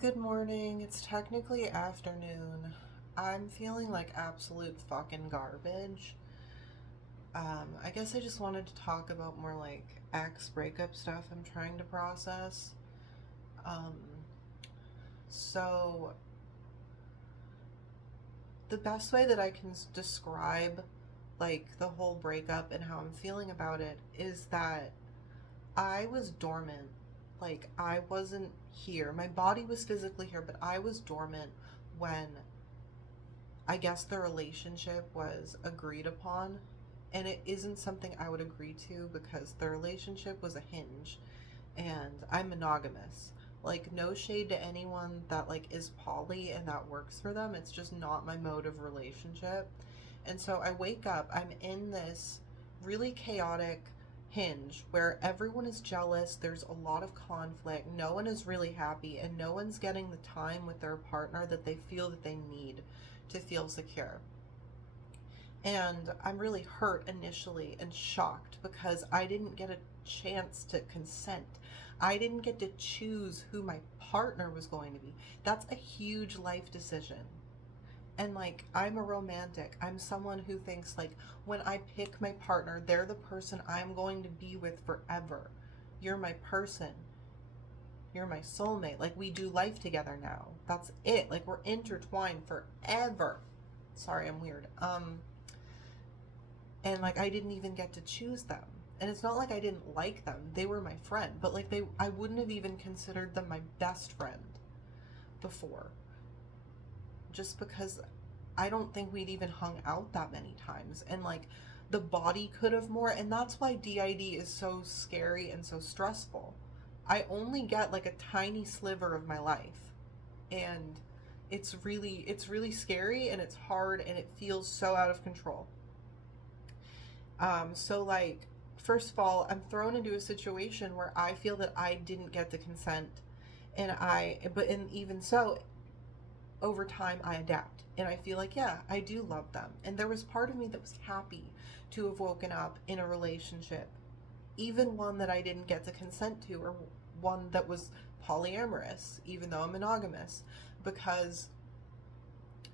Good morning. It's technically afternoon. I'm feeling like absolute fucking garbage. I guess I just wanted to talk about more like ex breakup stuff I'm trying to process. Um, so, the best way that I can describe like the whole breakup and how I'm feeling about it is that I was dormant. Like, I wasn't here. My body was physically here, but I was dormant when I guess the relationship was agreed upon. And it isn't something I would agree to because the relationship was a hinge and I'm monogamous. Like, no shade to anyone that like is poly and that works for them. It's just not my mode of relationship. And so I wake up, I'm in this really chaotic hinge where everyone is jealous, there's a lot of conflict, no one is really happy, and no one's getting the time with their partner that they feel that they need to feel secure. And I'm really hurt initially and shocked because I didn't get a chance to consent. I didn't get to choose who my partner was going to be. That's a huge life decision. And like, I'm a romantic. I'm someone who thinks like when I pick my partner, they're the person I'm going to be with forever. You're my person. You're my soulmate. Like, we do life together now. That's it. Like, we're intertwined forever. Sorry, I'm weird. And like, I didn't even get to choose them. And it's not like I didn't like them. They were my friend, but like, I wouldn't have even considered them my best friend before, just because I don't think we'd even hung out that many times. And like, the body could have more. And that's why DID is so scary and so stressful. I only get like a tiny sliver of my life. And it's really scary and it's hard and it feels so out of control. So like, first of all, I'm thrown into a situation where I feel that I didn't get the consent. And even so, over time I adapt and I feel like, yeah, I do love them. And there was part of me that was happy to have woken up in a relationship, even one that I didn't get to consent to, or one that was polyamorous, even though I'm monogamous, because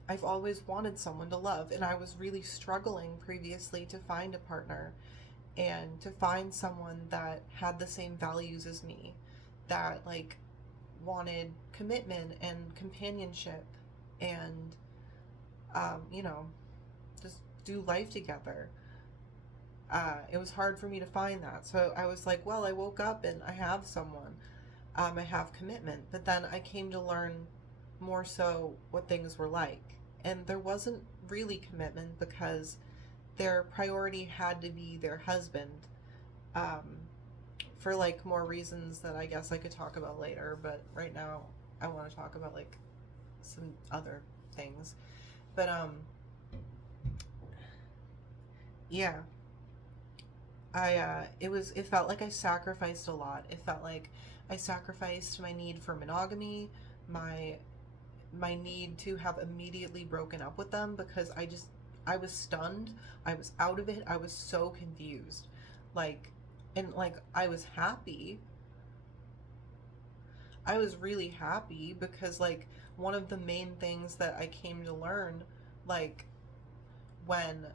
I've always wanted someone to love, and I was really struggling previously to find a partner and to find someone that had the same values as me, that like wanted commitment and companionship and you know, just do life together. It was hard for me to find that. So I was like, well, I woke up and I have someone. I have commitment. But then I came to learn more so what things were like. And there wasn't really commitment because their priority had to be their husband, um, for like more reasons that I guess I could talk about later. But right now, I want to talk about like some other things. But yeah, it felt like I sacrificed a lot. It felt like I sacrificed my need for monogamy, my my need to have immediately broken up with them because I was stunned. I was out of it. I was so confused. Like, and like, I was happy. I was really happy because like, one of the main things that I came to learn, like, when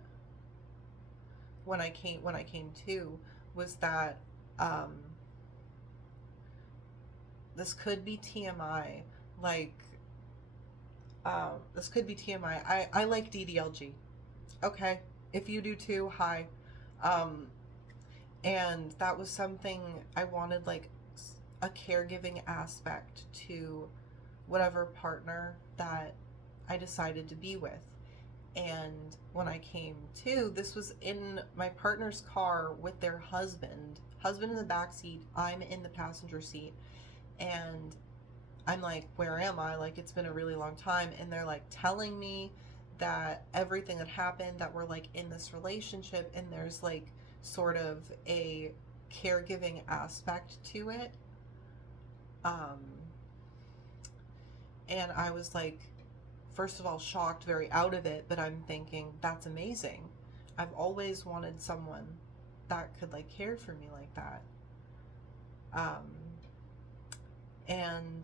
when I came to, was that um this could be TMI. Like, this could be TMI. I like DDLG. Okay. If you do too, hi. Um, and that was something I wanted, like a caregiving aspect to whatever partner that I decided to be with. And when I came to, this was in my partner's car with their husband in the back seat, I'm in the passenger seat, and I'm like, where am I? Like, it's been a really long time. And they're like telling me that everything that happened, that we're like in this relationship, and there's like sort of a caregiving aspect to it. Um, and I was like, first of all, shocked, very out of it, but I'm thinking, that's amazing. I've always wanted someone that could like care for me like that. Um, and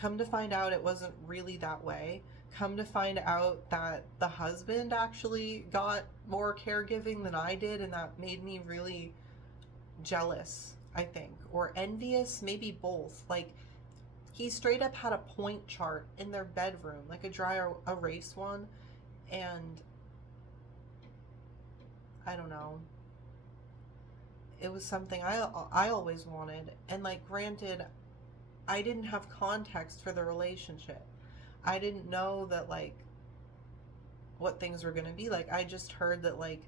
Come to find out, it wasn't really that way. Come to find out that the husband actually got more caregiving than I did, and that made me really jealous, I think, or envious, maybe both. Like, he straight up had a point chart in their bedroom, like a dry erase one, and I don't know. It was something I always wanted. And like, granted, I didn't have context for the relationship. I didn't know that like what things were going to be like. I just heard that like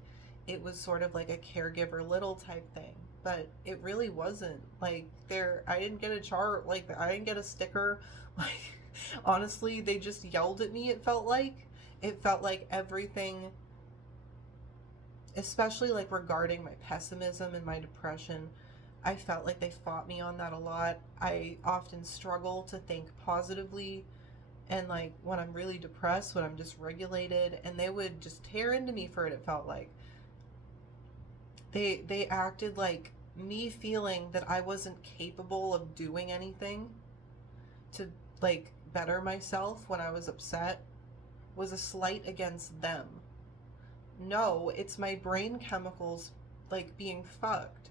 it was sort of like a caregiver little type thing, but it really wasn't. Like, there, I didn't get a chart, like I didn't get a sticker. Like, honestly, they just yelled at me. It felt like everything, especially like regarding my pessimism and my depression, I felt like they fought me on that a lot. I often struggle to think positively, and like when I'm really depressed, when I'm dysregulated, and they would just tear into me for it. It felt like they acted like me feeling that I wasn't capable of doing anything to like better myself when I was upset was a slight against them. No, it's my brain chemicals like being fucked.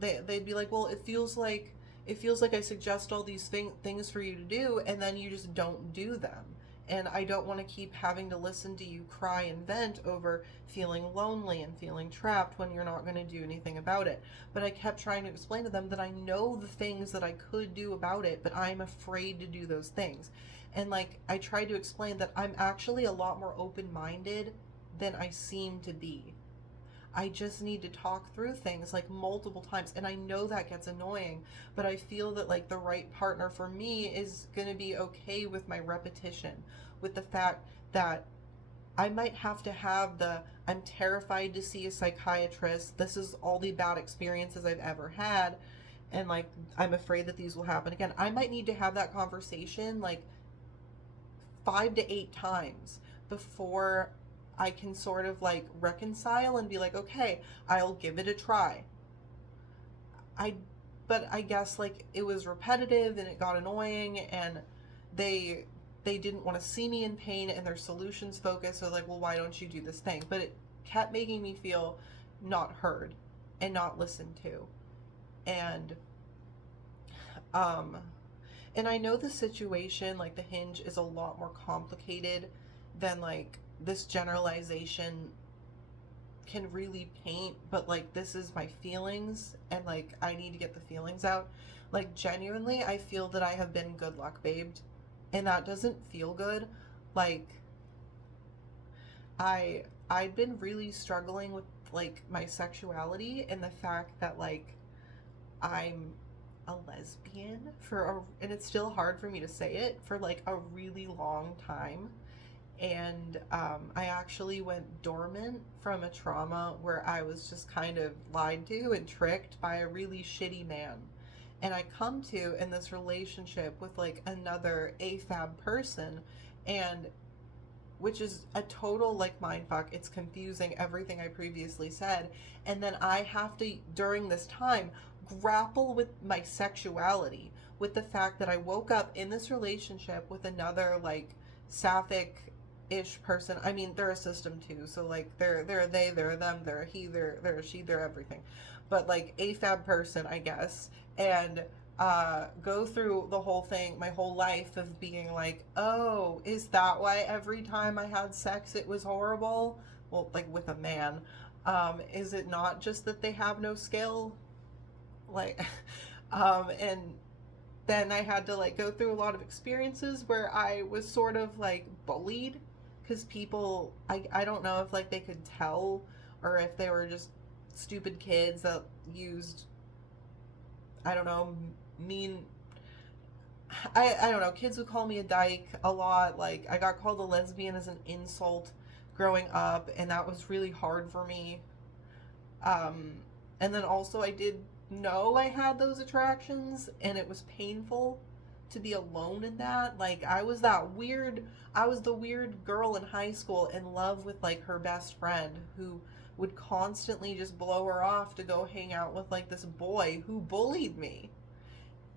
They'd be like, well, it feels like I suggest all these things for you to do, and then you just don't do them. And I don't want to keep having to listen to you cry and vent over feeling lonely and feeling trapped when you're not going to do anything about it. But I kept trying to explain to them that I know the things that I could do about it, but I'm afraid to do those things. And like, I tried to explain that I'm actually a lot more open-minded than I seem to be. I just need to talk through things like multiple times. And I know that gets annoying, but I feel that like the right partner for me is going to be okay with my repetition, with the fact that I might have to have I'm terrified to see a psychiatrist. This is all the bad experiences I've ever had. And like, I'm afraid that these will happen again. I might need to have that conversation like 5 to 8 times before I can sort of like reconcile and be like, okay, I'll give it a try. I, but I guess like it was repetitive and it got annoying, and they they didn't want to see me in pain, and their solutions focus. So like, well, why don't you do this thing? But it kept making me feel not heard and not listened to. And um and I know the situation, like the hinge, is a lot more complicated than like this generalization can really paint, but like this is my feelings, and like I need to get the feelings out. Like, genuinely, I feel that I have been good luck babed, and that doesn't feel good. Like, I'd been really struggling with like my sexuality and the fact that like I'm a lesbian and it's still hard for me to say it, for like a really long time. And I actually went dormant from a trauma where I was just kind of lied to and tricked by a really shitty man. And I come to in this relationship with like another AFAB person, and which is a total like mind fuck. It's confusing everything I previously said. And then I have to, during this time, grapple with my sexuality, with the fact that I woke up in this relationship with another like sapphic ish person. I mean, they're a system too, so like they're a they, they're a them, they're a he, they're a she, they're everything. But like AFAB person, I guess. And go through the whole thing, my whole life, of being like, oh, is that why every time I had sex it was horrible? Well, like with a man. Is it not just that they have no skill? Like, and then I had to like go through a lot of experiences where I was sort of like bullied, because people, I don't know if like they could tell, or if they were just stupid kids that used, I don't know, mean, I don't know, kids would call me a dyke a lot. Like, I got called a lesbian as an insult growing up, and that was really hard for me. And then also I did know I had those attractions, and it was painful to be alone in that. Like, I was the weird girl in high school in love with like her best friend, who would constantly just blow her off to go hang out with like this boy who bullied me.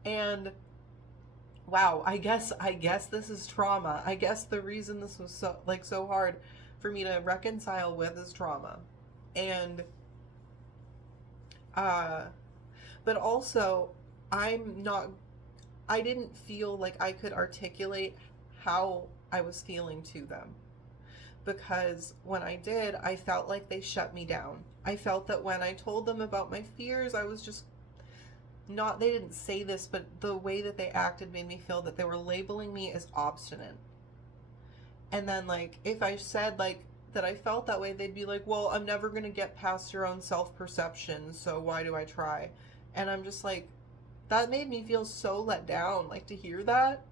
And wow, I guess this is trauma. I guess the reason this was so hard for me to reconcile with is trauma. And uh but also I'm not I didn't feel like I could articulate how I was feeling to them, because when I did, I felt like they shut me down. I felt that when I told them about my fears, I was just not, they didn't say this, but the way that they acted made me feel that they were labeling me as obstinate. And then, like, if I said, like, that I felt that way, they'd be like, well, I'm never going to get past your own self perception, so why do I try? And I'm just like, that made me feel so let down, like, to hear that.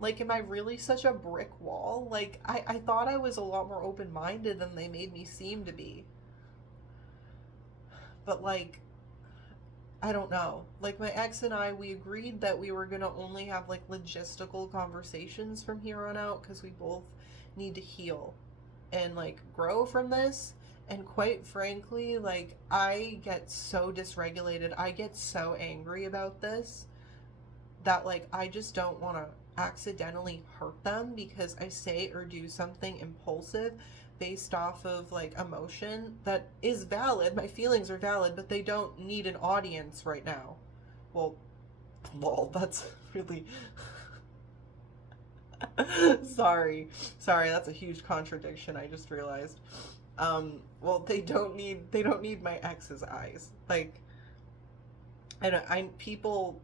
Like, am I really such a brick wall? Like, I thought I was a lot more open minded than they made me seem to be. But, like, I don't know. Like, my ex and I, we agreed that we were gonna only have, like, logistical conversations from here on out because we both need to heal and, like, grow from this. And quite frankly, like, I get so dysregulated. I get so angry about this that, like, I just don't want to accidentally hurt them because I say or do something impulsive based off of, like, emotion that is valid. My feelings are valid, but they don't need an audience right now. Well, lol, that's really sorry. Sorry, that's a huge contradiction I just realized. Well, they don't need my ex's eyes. Like, I people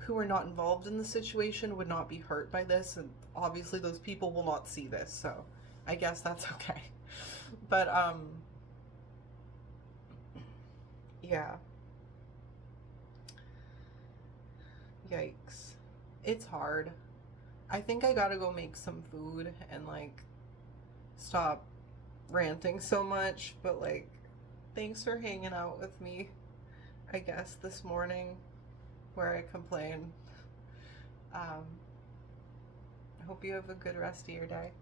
who are not involved in the situation would not be hurt by this, and obviously those people will not see this, so I guess that's okay. But yeah, yikes. It's hard. I think I gotta go make some food and, like, stop ranting so much, but, like, thanks for hanging out with me, I guess, this morning where I complain. Um, I hope you have a good rest of your day.